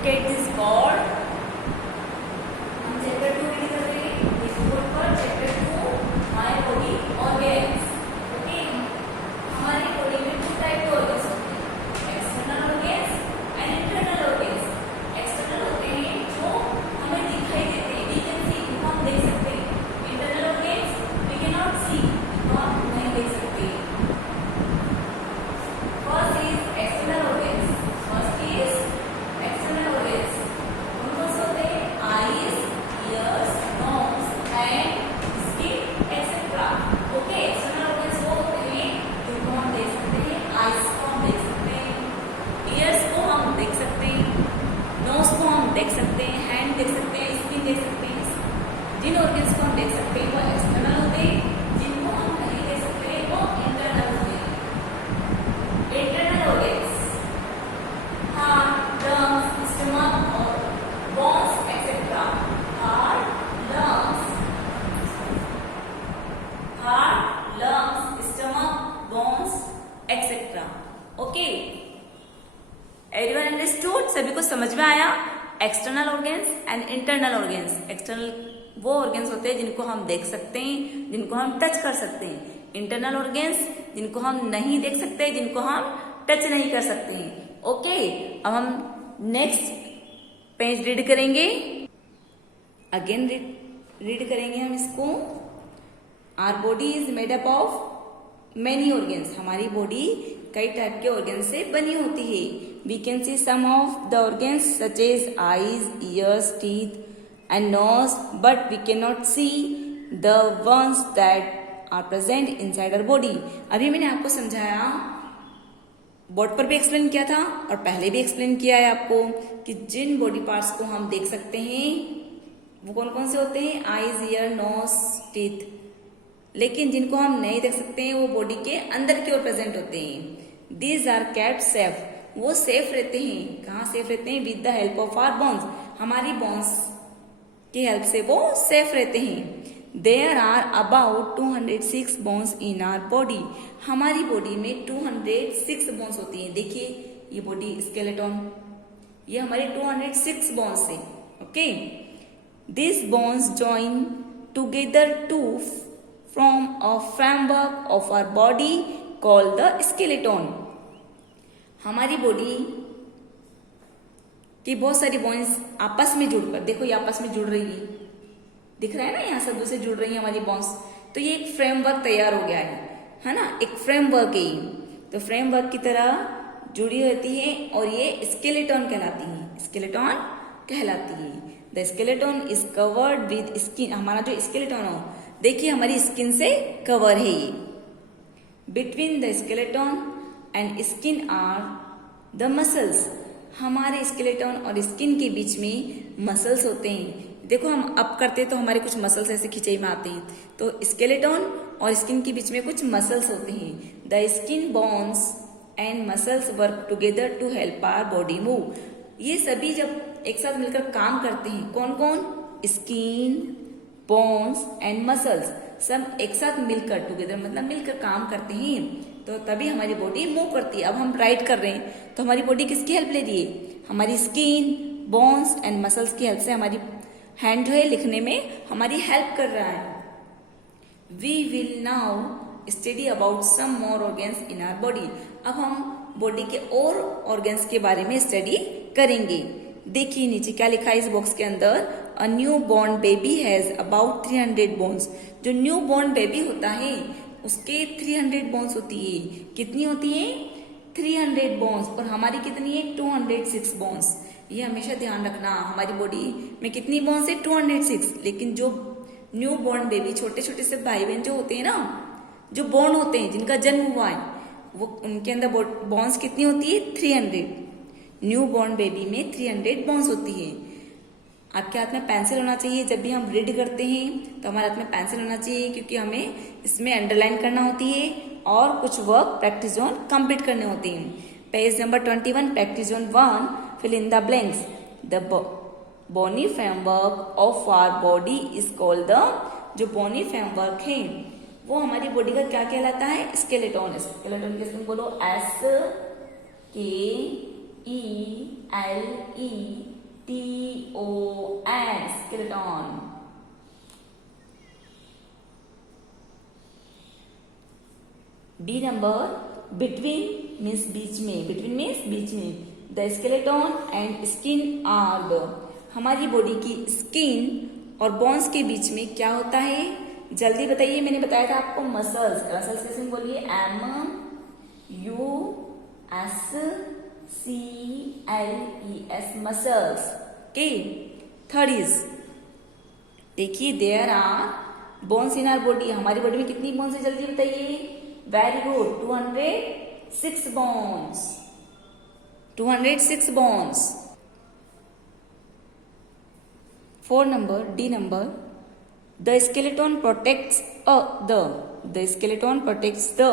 look at this board. हम chapter 2 read कर रहे हैं इस बोर्ड पर। Chapter 2 my body organs. Okay, हमारी बॉडी में 2 टाइप के ऑर्गन्स होते हैं, external organs and internal organs. External होते हैं जो हमें दिखाई देते हैं, वी कैन सी, हम देख सकते हैं। Internal organs we can not see, हम नहीं देख सकते। First is external organs. First is external organs. कौन से होते हैं? Eyes, ears, nose and skin etcetera. Okay, external organs वो होते हैं जिनको हम देख सकते हैं। आईज को हम देख सकते हैं, ईयर्स को हम देख सकते हैं, नोज को हम देख सकते हैं, हैंड देख सकते हैं, स्किन देख सकते हैं। जिन ऑर्गन्स को हम देख सकते हैं वो एक्सटर्नल होते हैं, जिनको हम नहीं देख सकते वो इंटरनल होते हैं। Internal organs heart, lungs, stomach और bones etcetera. Heart, lungs, stomach, bones etcetera. Okay, everyone understood? सभी को समझ में आया? External organs and internal organs. External वो ऑर्गन्स होते हैं जिनको हम देख सकते हैं, जिनको हम टच कर सकते हैं। इंटरनल ऑर्गन्स जिनको हम नहीं देख सकते, जिनको हम टच नहीं कर सकते हैं। ओके, अब हम नेक्स्ट पेज रीड करेंगे। अगेन रीड करेंगे हम इसको। Our body is made up of many organs. हमारी बॉडी कई टाइप के ऑर्गन से बनी होती है। We can see some of the organs such as eyes, ears, teeth and nose, but we can not see the ones that are present inside our body. अभी मैंने आपको समझाया, बोर्ड पर भी एक्सप्लेन किया था और पहले भी एक्सप्लेन किया है आपको कि जिन बॉडी पार्ट्स को हम देख सकते हैं वो कौन कौन से होते हैं? Eyes, ear, nose, teeth. लेकिन जिनको हम नहीं देख सकते हैं वो बॉडी के अंदर की ओर प्रेजेंट होते हैं। These are kept safe. वो सेफ रहते हैं। कहाँ सेफ रहते हैं? With the help of our bones. हमारी बोन्स की हेल्प से वो सेफ रहते हैं। There are about 206 bones in our body. हमारी बॉडी में 206 बोन्स होती हैं। देखिए ये बॉडी स्केलेटन, ये हमारे 206 बोन्स है। Okay, this bones join together to from a framework of our body called the skeleton. हमारी बॉडी की बहुत सारी बोन्स आपस में जुड़कर, देखो ये आपस में जुड़ रही है, दिख रहा है ना, यहाँ सब दूसरे जुड़ रही है हमारी बोन्स। तो ये एक फ्रेमवर्क तैयार हो गया है ना, एक फ्रेमवर्क है ये। तो फ्रेमवर्क की तरह जुड़ी होती है और ये स्केलेटन कहलाती है। स्केलेटन कहलाती है। The skeleton is covered with skin. हमारा जो स्केलेटन हो, देखिए हमारी स्किन से कवर है ये। Between the skeleton and skin are the muscles. हमारे स्केलेटन और स्किन के बीच में मसल्स होते हैं। देखो हम अप करते हैं तो हमारे कुछ मसल्स ऐसे खिंचाई में आते हैं। तो स्केलेटन और स्किन के बीच में कुछ मसल्स होते हैं। The skin, bones and muscles work together to help our body move. ये सभी जब एक साथ मिलकर काम करते हैं, कौन कौन? स्किन, बोन्स एंड मसल्स, सब एक साथ मिलकर, टुगेदर मतलब मिलकर काम करते हैं, तो तभी हमारी बॉडी मूव करती है। अब हम राइट कर रहे हैं तो हमारी बॉडी किसकी हेल्प ले रही है? हमारी स्किन, बोन्स एंड मसल्स की हेल्प से हमारी हैंड जो है लिखने में हमारी हेल्प कर रहा है। We will now study about some more organs in our body. अब हम बॉडी के और ऑर्गन्स के बारे में स्टडी करेंगे। देखिए नीचे क्या लिखा है इस बॉक्स के अंदर। A new born baby has about 300 bones. जो न्यू बॉर्न बेबी होता है उसके 300 बोन्स होती है। कितनी होती है? 300 बोन्स। और हमारी कितनी है? 206 बोन्स। ये हमेशा ध्यान रखना, हमारी बॉडी में कितनी बोन्स है? 206। लेकिन जो न्यू बॉर्न बेबी, छोटे छोटे से भाई बहन जो होते हैं ना, जो बॉर्न होते हैं, जिनका जन्म हुआ है, वो उनके अंदर बोन्स कितनी होती है? 300। न्यू बॉर्न बेबी में 300 बोन्स होती है। आपके हाथ में पेंसिल होना चाहिए। जब भी हम रीड करते हैं तो हमारे हाथ में पेंसिल होना चाहिए, क्योंकि हमें इसमें अंडरलाइन करना होती है और कुछ वर्क प्रैक्टिस जोन कंप्लीट करने होते हैं। Page number 21, practice zone 1, fill in the blanks. The bony framework of our body is called the, जो bony framework है वो हमारी बॉडी का क्या कहलाता है? स्केलेटन। स्केलेटन के तुम बोलो SKELETON। TON, skeleton. D number, between means बीच में, between means बीच में. The skeleton and skin are the, हमारी बॉडी की स्किन और बोन्स के बीच में क्या होता है? जल्दी बताइए. मैंने बताया था आपको मसल्स. मसल्स कैसे बोलिए? MUSCLES, muscles. Okay. Third is, देखिए, there are bones in our body. हमारी बॉडी में कितनी बोन्स है? जल्दी बताइए. Very good. 206 bones. 206 bones. 4 number, D number. The skeleton protects the skeleton protects the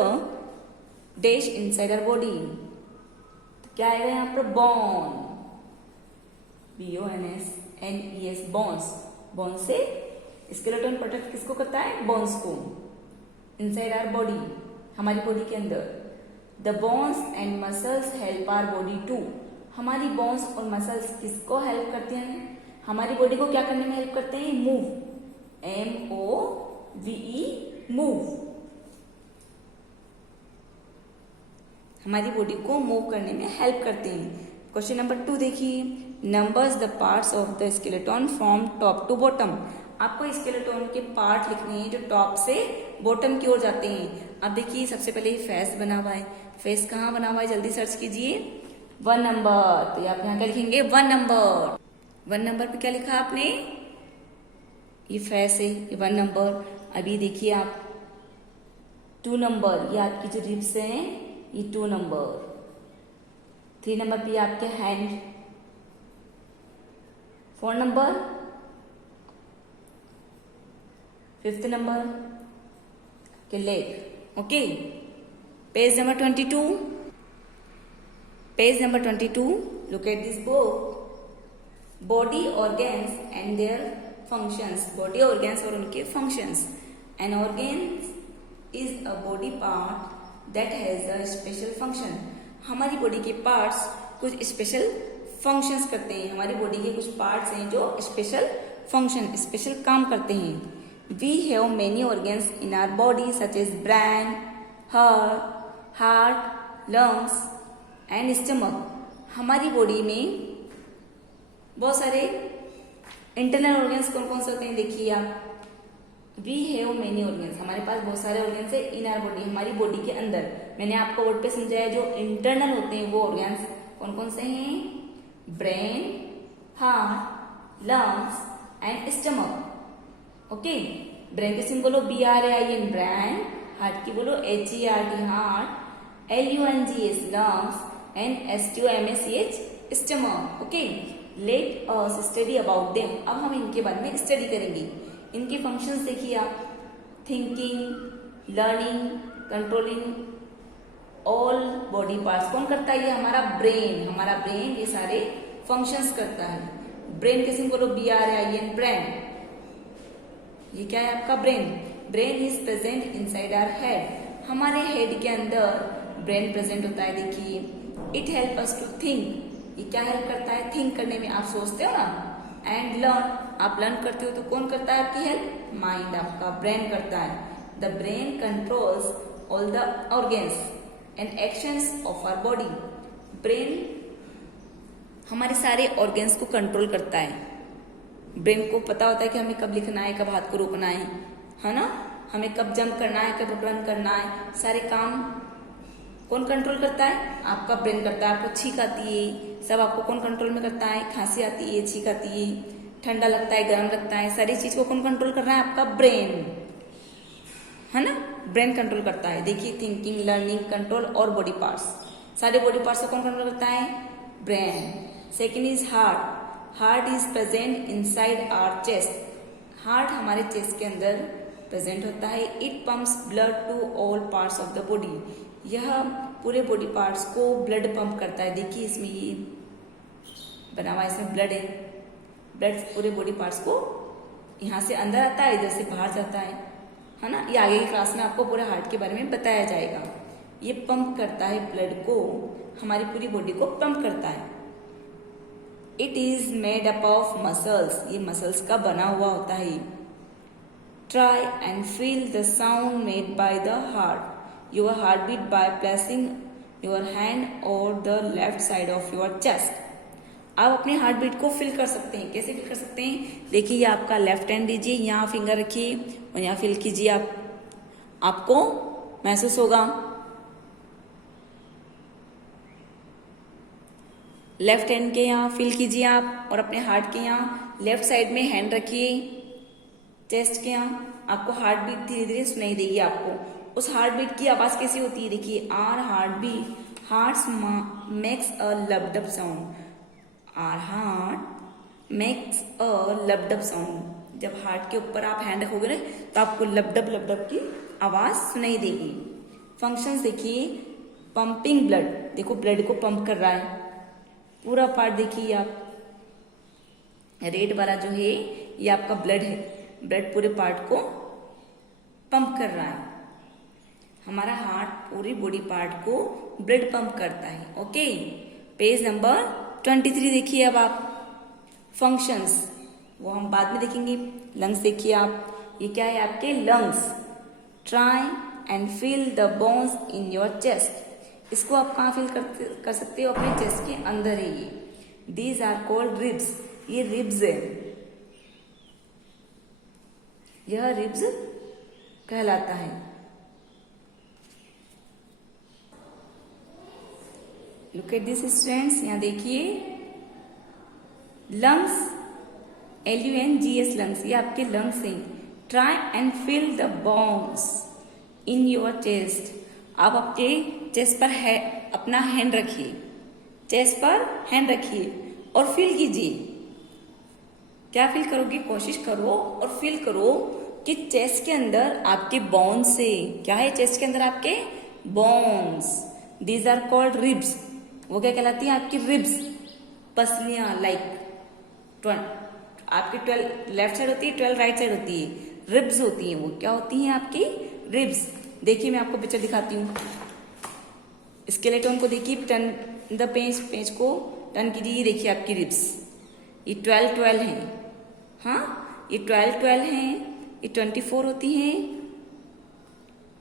dash inside our body. तो क्या आएगा यहाँ पर? bone. BONS, bones. bones से skeleton protect किसको करता है? bones को. inside our body, हमारी बॉडी के अंदर. The bones and muscles help our body too. हमारी bones और muscles किसको हेल्प करते हैं? हमारी बॉडी को क्या करने में हेल्प करते हैं? मूव. MOVE, move. हमारी बॉडी को मूव करने में हेल्प करते हैं. क्वेश्चन नंबर 2 देखिए. Numbers the parts of the skeleton from top to bottom. आपको स्केलेटन के पार्ट लिखने हैं जो टॉप से बॉटम की ओर जाते हैं. अब देखिए, सबसे पहले फेस बना हुआ है. फेस कहाँ बना हुआ है? जल्दी सर्च कीजिए. 1 नंबर. तो आप यहाँ क्या लिखेंगे? 1 नंबर. 1 नंबर पे क्या लिखा आपने? ये फेस है, ये 1 नंबर. अभी देखिए आप 2 नंबर, ये आपकी जो रिब्स हैं, ये 2 नंबर. 3 नंबर पे आपके हैंड. 4 नंबर. 5th नंबर के leg. Okay. Page number 22. Page number 22. Look at this book. Body organs and their functions. Body organs और उनके functions. An organs is a body part that has a special function. हमारी body के parts कुछ special functions करते हैं. हमारी body के कुछ पार्ट्स हैं जो स्पेशल फंक्शन, स्पेशल काम करते हैं. We have many organs in our body such as brain, heart, lungs and stomach. हमारी बॉडी में बहुत सारे इंटरनल ऑर्गन्स कौन कौन से होते हैं? देखिए आप. We have many organs. हमारे पास बहुत सारे ऑर्गन्स है इन आर बॉडी, हमारी बॉडी के अंदर. मैंने आपको वर्ड पे समझाया जो इंटरनल होते हैं वो ऑर्गन्स कौन कौन से हैं? Brain, heart, lungs and stomach. Okay. Brain के सिंबल बोलो BRAIN, ब्रेन. हार्ट की बोलो HEART, heart. LUNGS, lungs and STOMACH, stomach. Okay. Let us study about them. अब हम इनके बारे में स्टडी करेंगे. इनके फंक्शंस देखिए आप. Thinking, learning, controlling all body parts. कौन करता है? ये हमारा ब्रेन. हमारा ब्रेन ये सारे फंक्शंस करता है. ब्रेन के सिंबल बोलो BRAIN, ब्रेन. ये क्या है आपका? Brain. Brain is present inside our head. हमारे हेड के अंदर ब्रेन प्रेजेंट होता है. देखिए. It help us to think. ये क्या हेल्प करता है? थिंक करने में. आप सोचते हो ना. And learn. आप लर्न करते हो तो कौन करता है आपकी हेल्प? माइंड, आपका ब्रेन करता है. The brain controls all the organs and actions of our body. Brain हमारे सारे ऑर्गन्स को कंट्रोल करता है. ब्रेन को पता होता है कि हमें कब लिखना है, कब हाथ को रोकना है ना. हमें कब जंप करना है, कब रन करना है. सारे काम कौन कंट्रोल करता है? आपका ब्रेन करता है. आपको छींक आती है, सब आपको कौन कंट्रोल में करता है? खांसी आती है, छींक आती है, ठंडा लगता है, गर्म लगता है, सारी चीज को कौन कंट्रोल कर रहा है? आपका ब्रेन, है ना. ब्रेन कंट्रोल करता है. देखिए, थिंकिंग, लर्निंग, कंट्रोल और बॉडी पार्ट्स. सारे बॉडी पार्ट्स को कौन कंट्रोल करता है? Brain. Second is heart. Heart is present inside our chest. Heart हमारे चेस्ट के अंदर प्रेजेंट होता है. It pumps blood to all parts of the body. यह पूरे बॉडी पार्ट्स को ब्लड पंप करता है. देखिए, इसमें ये बना हुआ, इसमें ब्लड है. ब्लड पूरे बॉडी पार्ट्स को यहाँ से अंदर आता है, इधर से बाहर जाता है ना. ये आगे की क्लास में आपको पूरे हार्ट के बारे में बताया जाएगा. ये पंप करता है ब्लड को, हमारी पूरी बॉडी को पंप करता है. It is made up of muscles, ये मसल्स का बना हुआ होता है। Try and feel the sound made by the heart, your heart beat by placing your hand or the left side of your chest. आप अपने हार्ट बीट को feel कर सकते हैं। कैसे फील कर सकते हैं? देखिए, ये आपका लेफ्ट हैंड दीजिए, यहाँ फिंगर रखिए और यहाँ फील कीजिए। आपको महसूस होगा। लेफ्ट हैंड के यहाँ फील कीजिए आप और अपने हार्ट के यहाँ लेफ्ट साइड में हैंड रखिए, चेस्ट के यहाँ। आपको हार्ट बीट धीरे धीरे सुनाई देगी। आपको उस हार्ट बीट की आवाज कैसी होती है? देखिए, our heart beat, heart makes a lub dub sound, our heart makes a lub dub sound. जब हार्ट के ऊपर आप हैंड रखोगे ना तो आपको लबडब लबडब की आवाज सुनाई देगी। फंक्शंस देखिए, पंपिंग ब्लड, देखो ब्लड को पंप कर रहा है पूरा पार्ट। देखिए आप, रेड वाला जो है ये आपका ब्लड है, ब्लड पूरे पार्ट को पंप कर रहा है। हमारा हार्ट पूरी बॉडी पार्ट को ब्लड पंप करता है। ओके, पेज नंबर 23 देखिए। अब आप फंक्शंस, वो हम बाद में देखेंगे। लंग्स देखिए आप, ये क्या है? आपके lungs. Try and feel the bones in your chest, इसको आप कहाँ फील कर सकते हो? अपने चेस्ट के अंदर है ये। दीज आर कॉल्ड रिब्स, ये रिब्स है, यह रिब्स कहलाता है। लुक एट दिस स्टूडेंट्स, यहाँ देखिए लंग्स, LUNGS लंग्स, ये आपके लंग्स हैं। Try and feel the bones in your chest, आप अपने चेस्ट पर अपना हैंड रखिए, चेस्ट पर हैंड रखिए और फील कीजिए। क्या फील करोगे? कोशिश करो और फील करो कि चेस्ट के अंदर आपके बोन्स है। क्या है चेस्ट के अंदर? आपके bones. These are called ribs, वो क्या कहलाती है? आपकी रिब्स, पसलियां। लाइक आपकी 12 लेफ्ट साइड होती है, 12 राइट साइड होती है, रिब्स होती हैं। वो क्या होती हैं? आपकी रिब्स। देखिए, मैं आपको पिक्चर दिखाती हूँ। स्केलेटन को देखिए, टर्न द पेज, पेज को टर्न कीजिए। ये देखिए आपकी रिब्स, ये 12 है। हाँ, ये 12 हैं, ये 24 होती हैं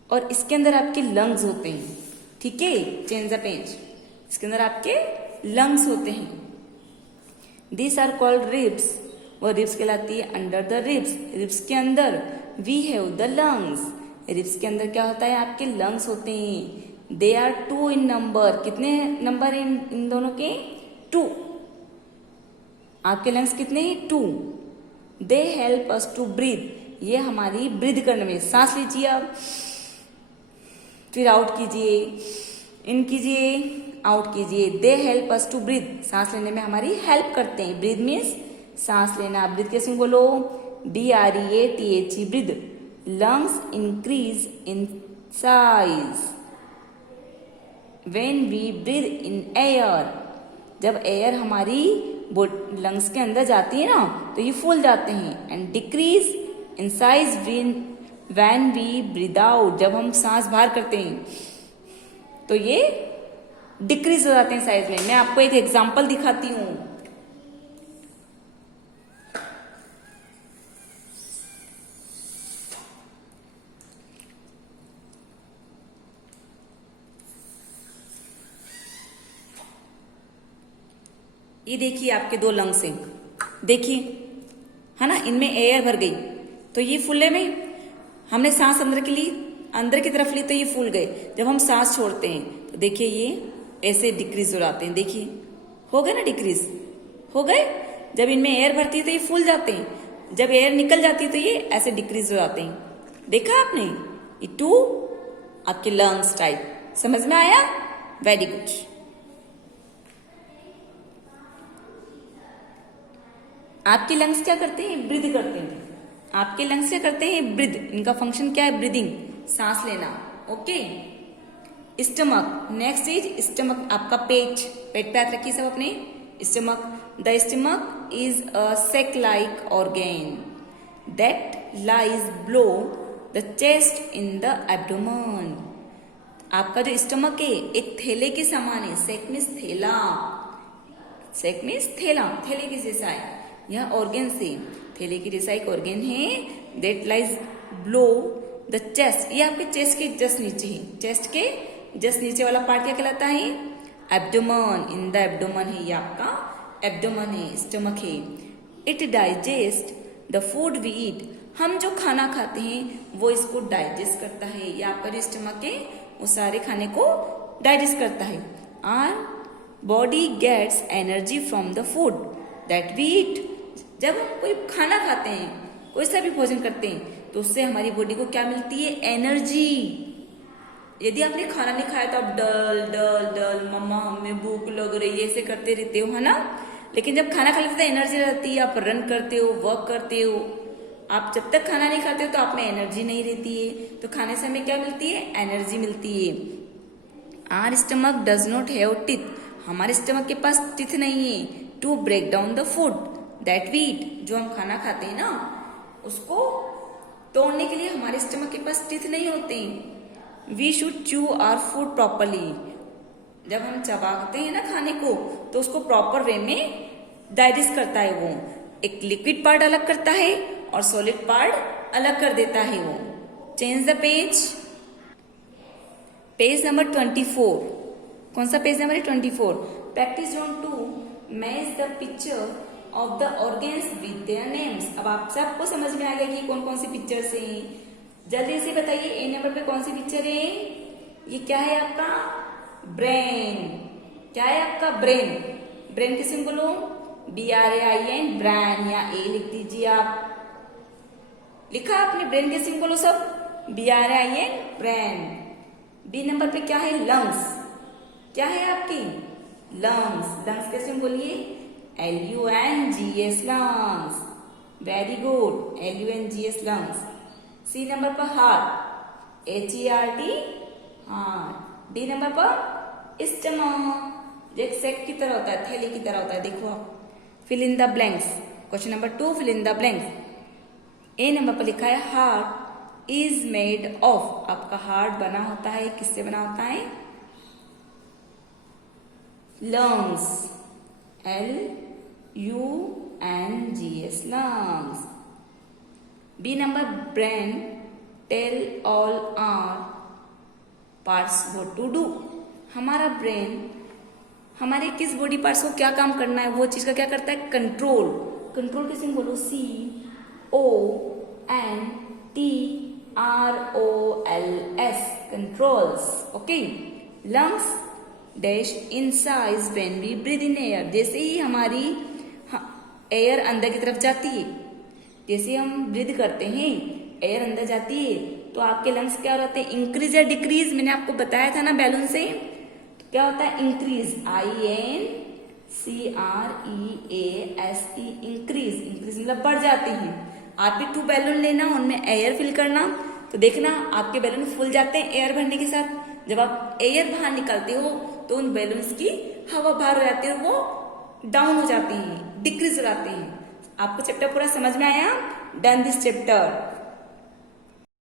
और इसके अंदर आपके लंग्स होते हैं। ठीक है, चेंज द पेज। इसके अंदर आपके लंग्स होते हैं। दिस आर कॉल्ड रिब्स, वो रिब्स कहलाती है। अंडर द रिब्स, रिब्स के अंदर we have the lungs, ribs के अंदर क्या होता है? आपके लंग्स होते हैं। दे आर 2 इन नंबर, कितने नंबर इन दोनों के? 2। आपके लंग्स कितने हैं? 2। They help us to breathe, ये हमारी ब्रीथ करने में, सांस लीजिए आप, फिर आउट कीजिए, इन कीजिए, आउट कीजिए। They help us to breathe, सांस लेने में हमारी हेल्प करते हैं। ब्रीथ मीन्स सांस लेना। ब्रीथ कैसे बोलो? BREATH, breath. Lungs increase in size when we breathe in air, जब एयर हमारी लंग्स के अंदर जाती है ना तो ये फूल जाते हैं। And decrease in size when we breathe out, जब हम सांस बाहर करते हैं तो ये डिक्रीज हो जाते हैं साइज में। मैं आपको एक एग्जांपल दिखाती हूं। ये देखिए आपके 2 लंग्स हैं, देखिए, है ना, इनमें एयर भर गई तो ये फूले में। हमने सांस अंदर की तरफ ली तो ये फूल गए। जब हम सांस छोड़ते हैं तो देखिए ये ऐसे डिक्रीज हो जाते हैं। देखिए, हो गए ना, डिक्रीज हो गए। जब इनमें एयर भरती है तो ये फूल जाते हैं, जब एयर निकल जाती है तो ये ऐसे डिक्रीज हो जाते हैं। देखा आपने? ये 2 आपके लंग्स टाइप। समझ में आया? Very good. आपके लंग्स क्या करते हैं? ब्रीथ करते हैं। आपके लंग्स क्या करते हैं? ब्रीथ। इनका फंक्शन क्या है? ब्रीदिंग, सांस लेना। Okay. Stomach, next is stomach, आपका पेट। पेट पे हाथ रखिए सब अपने। Stomach, the stomach is a sac like organ that lies below the chest in the abdomen. आपका जो स्टमक है एक थैले के समान है। सेक मीन्स थैला, सेक मीन्स थैला, थैले के जैसा है। यह ऑर्गन से, थैले के जैसा एक ऑर्गन है, that lies below the chest, ये आपके चेस्ट के जस्ट नीचे है। चेस्ट के जस्ट नीचे वाला पार्ट क्या कहलाता है? एब्डोमन। इन द एब्डोमन है, ये आपका एब्डोमन है, स्टमक है। It digest the food we eat, हम जो खाना खाते हैं वो इसको डाइजेस्ट करता है। ये आपका जो स्टमक है वो सारे खाने को डाइजेस्ट करता है। Our body gets energy from the food that we eat, जब हम कोई खाना खाते हैं, कोई सा भी भोजन करते हैं, तो उससे हमारी बॉडी को क्या मिलती है? एनर्जी। यदि आपने खाना नहीं खाया तो आप डल डल डल, मम्मा हमें भूख लग रही है, ऐसे करते रहते हो, है ना। लेकिन जब खाना खा लेते तो एनर्जी रहती है, आप रन करते हो, वर्क करते हो। आप जब तक खाना नहीं खाते हो तो आप में एनर्जी नहीं रहती है, तो खाने से हमें क्या मिलती है? एनर्जी मिलती है। Our stomach does not have teeth, हमारे स्टमक के पास टीथ नहीं है to break down the food that we eat, जो हम खाना खाते हैं ना उसको तोड़ने के लिए हमारे स्टमक के पास टीथ नहीं होते। We should chew our food properly, जब हम चबाते हैं ना खाने को तो उसको प्रॉपर वे में डाइजेस्ट करता है वो। एक लिक्विड पार्ट अलग करता है और सॉलिड पार्ट अलग कर देता है वो। Change the page, page number 24। कौन सा पेज नंबर है? 24। Practice on to match the picture of the organs with their names. अब आप सबको समझ में आ गया कि कौन कौन सी पिक्चर्स हैं। जल्दी से बताइए, ए नंबर पे कौन सी पिक्चर है? ये क्या है आपका? ब्रेन। क्या है आपका? ब्रेन। ब्रेन किसे बोलो? BRAIN, ब्रेन, या ए लिख दीजिए आप। लिखा आपने ब्रेन के सिंबल सब? BRAIN, brain. बी नंबर पे क्या है? लंग्स। क्या है आपकी? लंग्स। लंग्स कैसे बोलिए? LUNGS, lungs. Very good, LUNGS, lungs. C number पर heart, HERT, heart. D number पर स्टमक, एक सेक की तरह होता है, थैली की तरह होता है। देखो आप, fill in the blanks. Question number 2, fill in the blanks. A number पर लिखा है हार्ट इज मेड ऑफ, आपका हार्ट बना होता है, किससे बना होता है? Lungs, LUNGS, lungs. B number brain, tell all our parts what to do, हमारा ब्रेन हमारे किस बॉडी पार्ट्स को क्या काम करना है वो चीज का क्या करता है? कंट्रोल। कंट्रोल किसे बोलो? CONTROLS, controls. Okay. Lungs dash in size when we breathe in air, जैसे ही हमारी एयर अंदर की तरफ जाती है, जैसे हम ब्रीथ करते हैं एयर अंदर जाती है तो आपके लंग्स क्या रहते हैं? इंक्रीज या डिक्रीज। मैंने आपको बताया था ना बैलून से, तो क्या होता है? Increase, INCREASE, increase. इंक्रीज मतलब बढ़ जाती हैं। आप भी 2 बैलून लेना, उनमें एयर फिल करना, तो देखना आपके बैलून फुल जाते हैं एयर भरने के साथ। जब आप एयर बाहर निकालते हो तो उन बैलून्स की हवा बाहर हो जाती है और वो डाउन हो जाती है, डिक्रीज हो जाते हैं। आपको चैप्टर पूरा समझ में आया? Done this chapter.